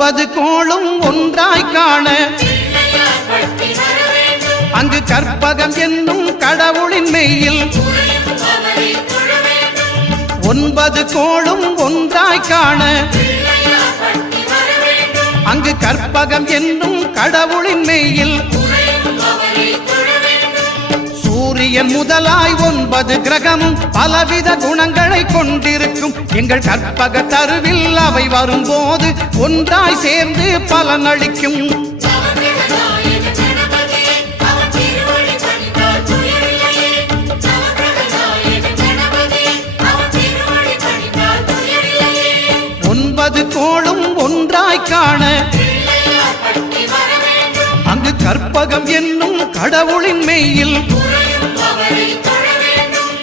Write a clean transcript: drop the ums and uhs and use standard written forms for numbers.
9 கோளும் ஒன்றாய் காண அங்கு கற்பகம் என்னும் கடவுளின் மெய்யில் 9 கோளும் ஒன்றாய் காண அங்கு கற்பகம் என்னும் கடவுளின் மெய்யில் சூரியன் முதலாய் 9 கிரகமும் பலவித குணங்களை கொண்டிருக்கும் எங்கள் கற்பக தருவில் அவை வரும்போது ஒன்றாய் சேர்ந்து பலனளிக்கும். கோளும் ஒன்றாய் காண அங்கு கற்பகம் என்னும் கடவுளின் மெய்யில்